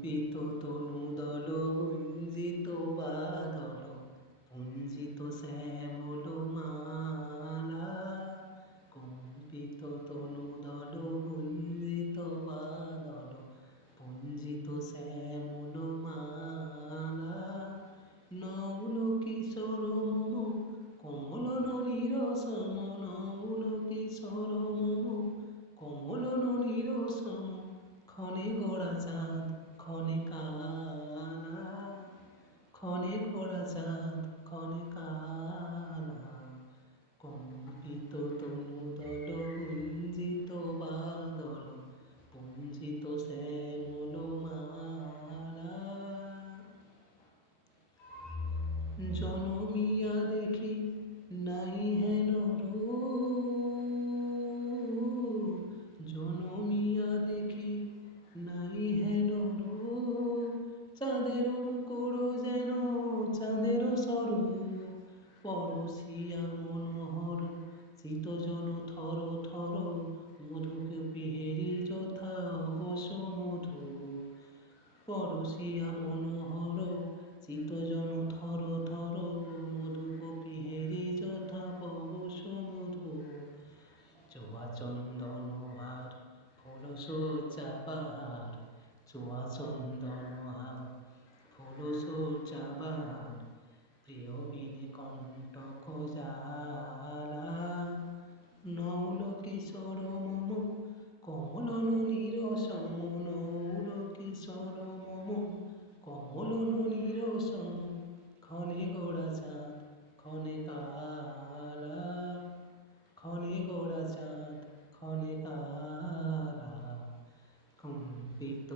কম্পিত তনুদল গুঞ্জিত বাদল পুঞ্জিত শ্যামল মালা কম্পিত তনুদল গুঞ্জিত বাদল পুঞ্জিত শ্যামল মালা নৌল কিশোর মম কমল নলির সম নৌল কিশোর মম কমল নলির সম ক্ষণে গোড়া চাঁদ ক্ষণে কালা ক্ষণে গোড়া চাঁদ ক্ষণে কালা কম্পিত তনুদল গুঞ্জিত বাদল পুঞ্জিত শ্যামল মালা জনমিয়া দেখি নাই হেন জনমিয়া দেখি নাই হেন চাঁদের মুকুর যেন চাঁদের স্বরূপ পরশিয়া মনোহর শীতজন থর থর মধুক পিহেরি যথা বসমধু পরশিয়া মনোহর শীতজন থর থর মধুক পিহেরি যথা বসমধু চোয়া চন্দন হার ফলস চাপার চোয়া চন্দন হার ফলস চাপার প্রিয় বিনে কণ্টক জালা নৌল কিশোর মম কমল নলির সম নৌল কিশোর মম কমল নলির সম ক্ষণে গোড়া চাঁদ ক্ষণে কালা ক্ষণে গোড়া চাঁদ ক্ষণে কালা কম্পিত